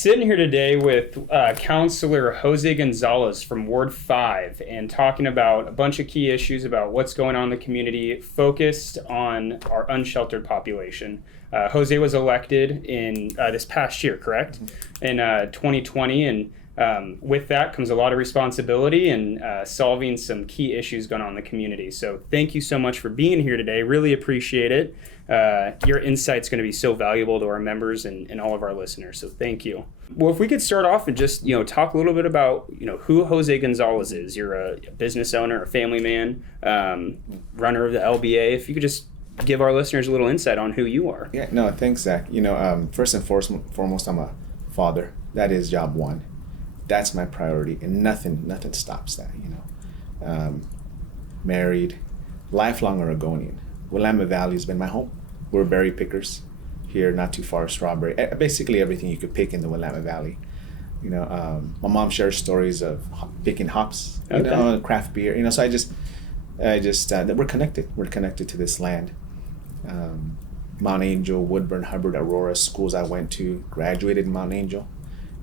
Sitting here today with Councilor Jose Gonzalez from Ward 5 and talking about a bunch of key issues about what's going on in the community focused on our unsheltered population. Jose was elected in this past year, correct? In 2020, and with that comes a lot of responsibility and solving some key issues going on in the community. So thank you so much for being here today. Really appreciate it. Your insight's going to be so valuable to our members and all of our listeners. So thank you. Well, if we could start off and just, talk a little bit about, who Jose Gonzalez is. You're a business owner, a family man, runner of the LBA. If you could just give our listeners a little insight on who you are. Yeah, no, thanks, Zach. First and foremost, I'm a father. That is job one. That's my priority, and nothing stops that, Married, lifelong Oregonian. Willamette Valley has been my home. We're berry pickers here, not too far, strawberry. Basically everything you could pick in the Willamette Valley. My mom shares stories of picking hops, craft beer. So I just we're connected. We're connected to this land. Mount Angel, Woodburn, Hubbard, Aurora, schools I went to, graduated in Mount Angel,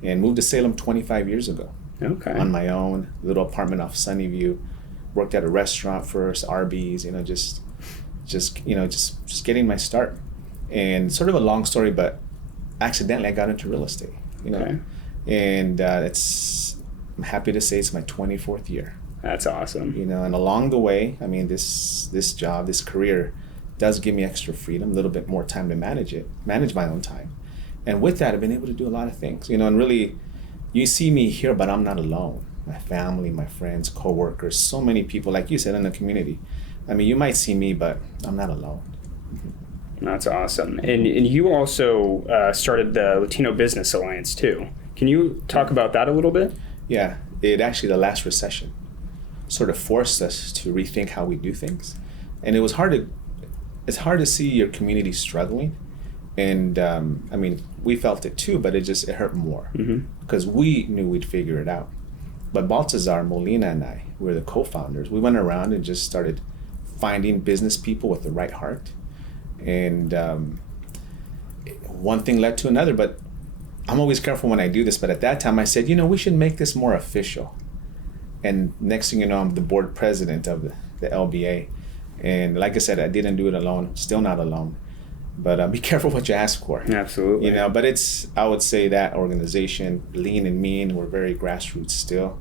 and moved to Salem 25 years ago. Okay. On my own, little apartment off Sunnyview. Worked at a restaurant first, Arby's, just getting my start. And sort of a long story, but accidentally I got into real estate, Okay. And I'm happy to say it's my 24th year. That's awesome. And along the way, this job, this career does give me extra freedom, a little bit more time to manage my own time. And with that, I've been able to do a lot of things, and really, you see me here, but I'm not alone. My family, my friends, coworkers, so many people, like you said, in the community. You might see me, but I'm not alone. That's awesome. And you also started the Latino Business Alliance too. Can you talk about that a little bit? Yeah, it actually, the last recession sort of forced us to rethink how we do things. And it's hard to see your community struggling. And we felt it too, but it hurt more because we knew we'd figure it out. But Baltazar, Molina, and I, we were the co-founders. We went around and just started finding business people with the right heart. And one thing led to another, but I'm always careful when I do this. But at that time I said, we should make this more official. And next thing you know, I'm the board president of the LBA. And like I said, I didn't do it alone, still not alone. But be careful what you ask for. Absolutely. But I would say that organization, lean and mean, we're very grassroots still.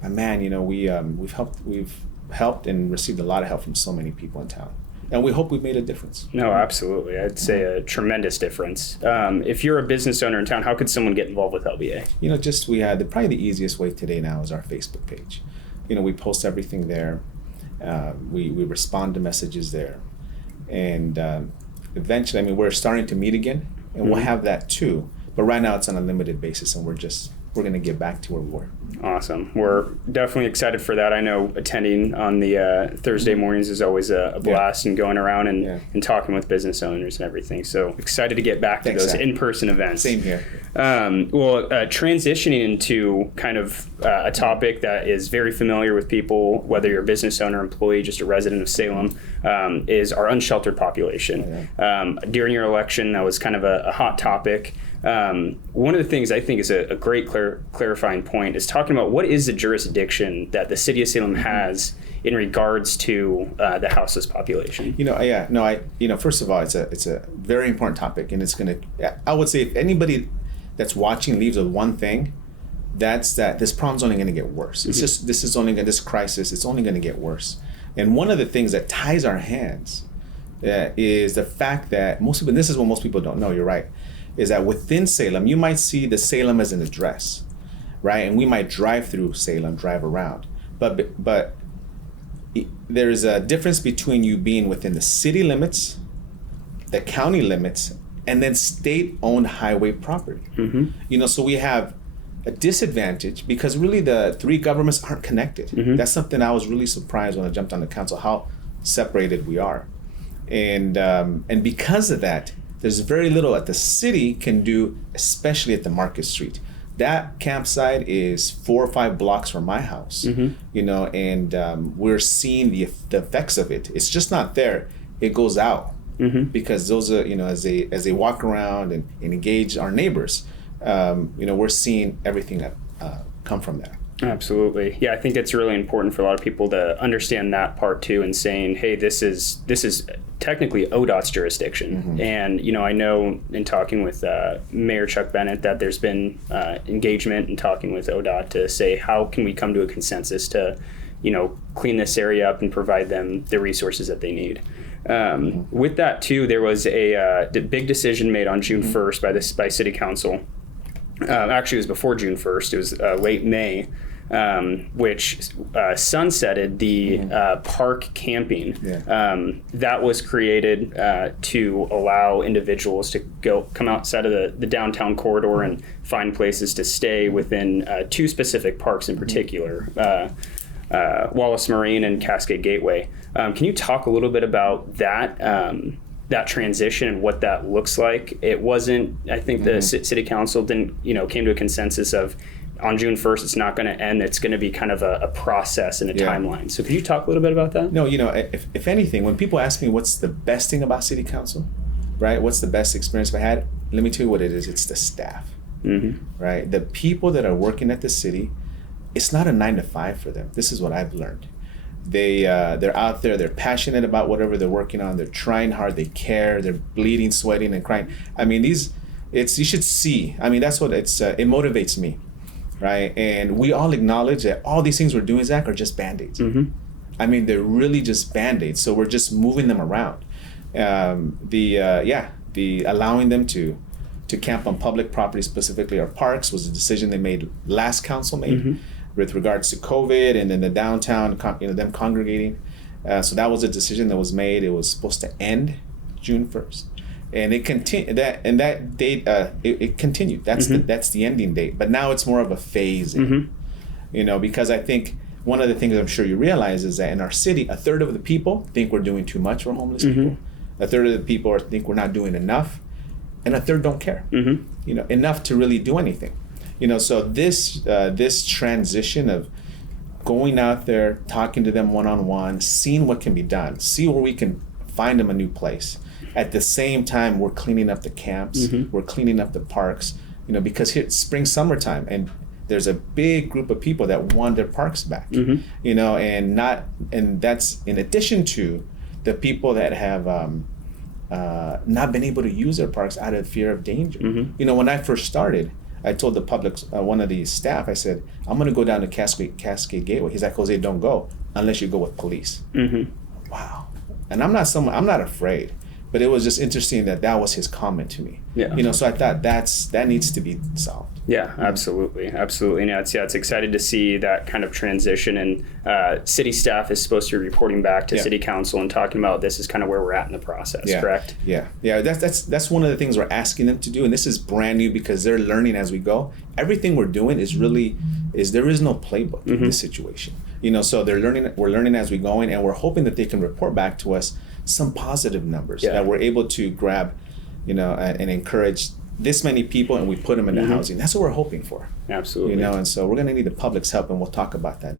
But man, we've helped and received a lot of help from so many people in town. And we hope we've made a difference. No, absolutely. I'd say a tremendous difference. If you're a business owner in town, how could someone get involved with LBA? We had probably the easiest way today now is our Facebook page. We post everything there. We respond to messages there. And eventually, we're starting to meet again, and we'll have that too. But right now it's on a limited basis, and we're going to get back to where we were. Awesome. We're definitely excited for that. I know attending on the Thursday mornings is always a blast, and going around and talking with business owners and everything. So excited to get back to those in-person events. Same here. Transitioning into kind of a topic that is very familiar with people, whether you're a business owner, employee, just a resident of Salem, is our unsheltered population. During your election, that was kind of a hot topic. One of the things I think is a great clarifying point is talking about what is the jurisdiction that the city of Salem has in regards to the houseless population. First of all, it's a very important topic, and I would say if anybody that's watching leaves with one thing, that's that this problem's only going to get worse. It's just this crisis, it's only going to get worse. And one of the things that ties our hands is the fact that most people, and this is what most people don't know, you're right, is that within Salem, you might see the Salem as an address, right? And we might drive through Salem, drive around. But there's a difference between you being within the city limits, the county limits, and then state-owned highway property. So we have a disadvantage because really the three governments aren't connected. That's something I was really surprised when I jumped on the council, how separated we are. And because of that, there's very little that the city can do, especially at the Market Street. That campsite is 4 or 5 blocks from my house, and we're seeing the effects of it. It's just not there. It goes out because those are, as they walk around and engage our neighbors, we're seeing everything that come from there. Absolutely. Yeah, I think it's really important for a lot of people to understand that part too, and saying, hey, this is technically ODOT's jurisdiction. And, I know in talking with Mayor Chuck Bennett that there's been engagement in talking with ODOT to say, how can we come to a consensus to, clean this area up and provide them the resources that they need. With that too, there was a big decision made on June 1st by City Council. Actually, it was before June 1st. It was late May, which sunsetted the park camping. That was created to allow individuals to come outside of the downtown corridor and find places to stay within two specific parks in particular, Wallace Marine and Cascade Gateway. Can you talk a little bit about that transition and what that looks like? It wasn't, I think the City Council came to a consensus of on June 1st, it's not going to end. It's going to be kind of a process and a timeline. So could you talk a little bit about that? No, if anything, when people ask me what's the best thing about City Council, right? What's the best experience I had? Let me tell you what it is. It's the staff, right? The people that are working at the city, it's not a 9 to 5 for them. This is what I've learned. They're out there, they're passionate about whatever they're working on, they're trying hard, they care, they're bleeding, sweating, and crying. I mean, you should see, that's what it motivates me, right? And we all acknowledge that all these things we're doing, Zach, are just Band-Aids. They're really just Band-Aids, so we're just moving them around. The allowing them to camp on public property, specifically our parks, was a decision they made, last council made. With regards to COVID and then the downtown, them congregating. So that was a decision that was made. It was supposed to end June 1st. And it continued, that date, it continued. That's the ending date. But now it's more of a phasing, because I think one of the things I'm sure you realize is that in our city, a third of the people think we're doing too much for homeless people. A third of the people think we're not doing enough. And a third don't care, enough to really do anything. So this transition of going out there, talking to them one-on-one, seeing what can be done, see where we can find them a new place. At the same time, we're cleaning up the camps, we're cleaning up the parks, because here it's summertime, and there's a big group of people that want their parks back, and that's in addition to the people that have not been able to use their parks out of fear of danger. When I first started, I told the public, one of the staff, I said, I'm going to go down to Cascade Gateway. He's like, Jose, don't go unless you go with police. Wow. And I'm not afraid. But it was just interesting that was his comment to me. So I thought that needs to be solved. Yeah, absolutely. And it's excited to see that kind of transition, and city staff is supposed to be reporting back to City Council and talking about this is kind of where we're at in the process, correct? Yeah. That's one of the things we're asking them to do, and this is brand new because they're learning as we go. Everything we're doing is there is no playbook in this situation. So we're learning as we're going, and we're hoping that they can report back to us some positive numbers that we're able to grab, and encourage this many people, and we put them into housing. That's what we're hoping for. Absolutely. And so we're going to need the public's help, and we'll talk about that.